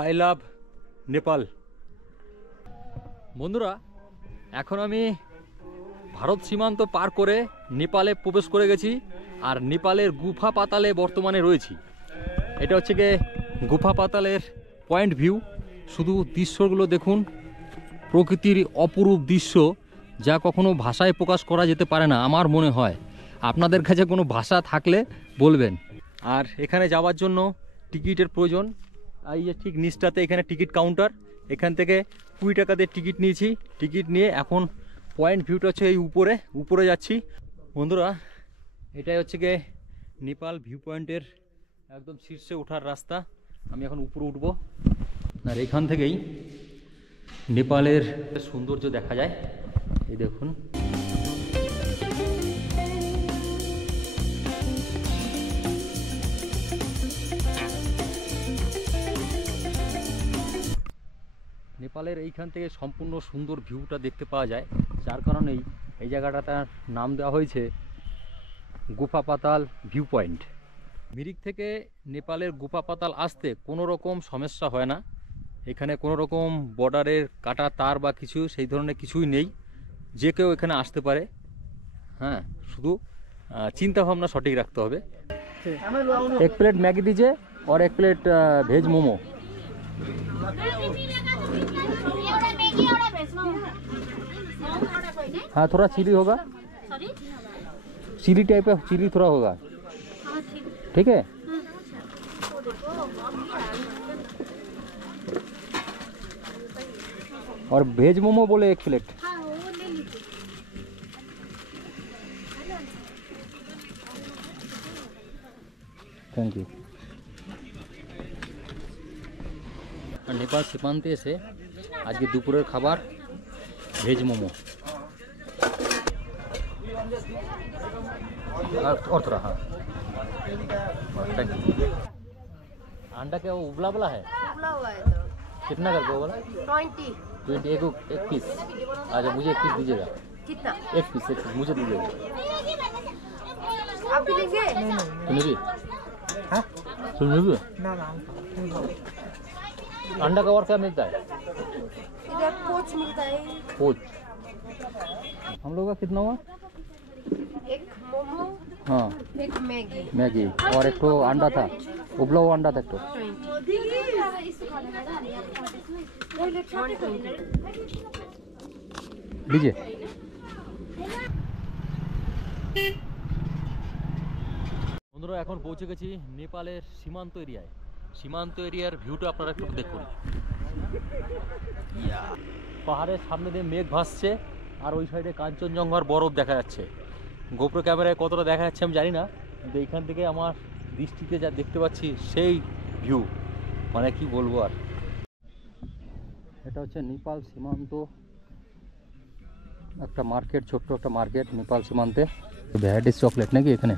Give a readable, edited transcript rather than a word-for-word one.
I love Nepal. বন্ধুরা, এখন আমি ভারত সীমান্ত পার করে নেপালে প্রবেশ করে গেছি, আর নেপালের গুফা পাতালে বর্তমানে রয়েছি। এটা হচ্ছে গিয়ে গুফা পাতালের পয়েন্ট ভিউ। শুধু দৃশ্যগুলো দেখুন, প্রকৃতির অপরূপ দৃশ্য, যা কখনো ভাষায় প্রকাশ করা যেতে পারে না আমার মনে হয়। আপনাদের কাছে কোনো ভাষা থাকলে বলবেন। আর এখানে যাওয়ার জন্য টিকিটের প্রয়োজন। এই যে ঠিক নিচটাতে এখানে টিকিট কাউন্টার, এখান থেকে 20 টাকা দিয়ে টিকিট নিয়েছি। টিকিট নিয়ে এখন পয়েন্ট ভিউটা হচ্ছে এই উপরে যাচ্ছি। বন্ধুরা, এটাই হচ্ছে গিয়ে নেপাল ভিউ পয়েন্টের একদম শীর্ষে ওঠার রাস্তা। আমি এখন উপরে উঠবো, আর এখান থেকেই নেপালের সৌন্দর্য দেখা যায়। এই দেখুন, নেপালের এইখান থেকে সম্পূর্ণ সুন্দর ভিউটা দেখতে পাওয়া যায়, যার কারণেই এই জায়গাটার নাম দেওয়া হয়েছে গুফা পাতাল ভিউ পয়েন্ট। মিরিক থেকে নেপালের গুফা পাতাল আসতে কোনো রকম সমস্যা হয় না। এখানে কোনো রকম বর্ডারের কাটা তার বা কিছু সেই ধরনের কিছুই নেই, যে কেউ এখানে আসতে পারে। হ্যাঁ, শুধু চিন্তা ভাবনা সঠিক রাখতে হবে। 1 प्लेट मैगी दीजिए और 1 प्लेट वेज मोमो। हाँ, थोड़ा चिली होगा, चिली टाइप है, चिली थोड़ा होगा, ठीक है। और वेज मोमो बोले 1 प्लेट। Thank you. नेपाल সীমান্তে এসে আজকে দুপুরের খাবার ভেজ মোমো और थोड़ा। हाँ, थैंक यू। अंडा क्या वो उबला वाला है? उबला हुआ है तो कितना कर दो बोला? 20 एक पीस। अच्छा, मुझे 1 पीस दीजिएगा। कितना? 1 पीस मुझे दीजिएगा। आप भी लेंगे? नहीं भी। हाँ, सुनिए भी ना ना। अंडा का और क्या मिलता है? इधर पोच मिलता है। पोच। हम लोग का कितना हुआ? 1 मोमो, हाँ, 1 मैगी और 1 तो अंडा था, उबला हुआ अंडा था तो। लीजिए। বন্ধুরা, এখন পৌঁছে গেছি নেপালের সীমান্ত এরিয়ায়। সীমান্ত এরিয়ার ভিউটা আপনারা একটু দেখুন। পাহাড়ের সামনে দিয়ে মেঘ ভাসছে, আর ওই সাইডে কাঞ্চনজঙ্ঘার বরফ দেখা যাচ্ছে। গোপ্রো ক্যামেরায় কতটা দেখা যাচ্ছে আমি জানি না, কিন্তু এইখান থেকে আমার দৃষ্টিতে যা দেখতে পাচ্ছি সেই ভিউ, মানে কি বলবো আর। এটা হচ্ছে নেপাল সীমান্ত একটা মার্কেট, ছোট্ট একটা মার্কেট নেপাল সীমান্তে। ভ্যারাইটিস চকলেট নাকি এখানে।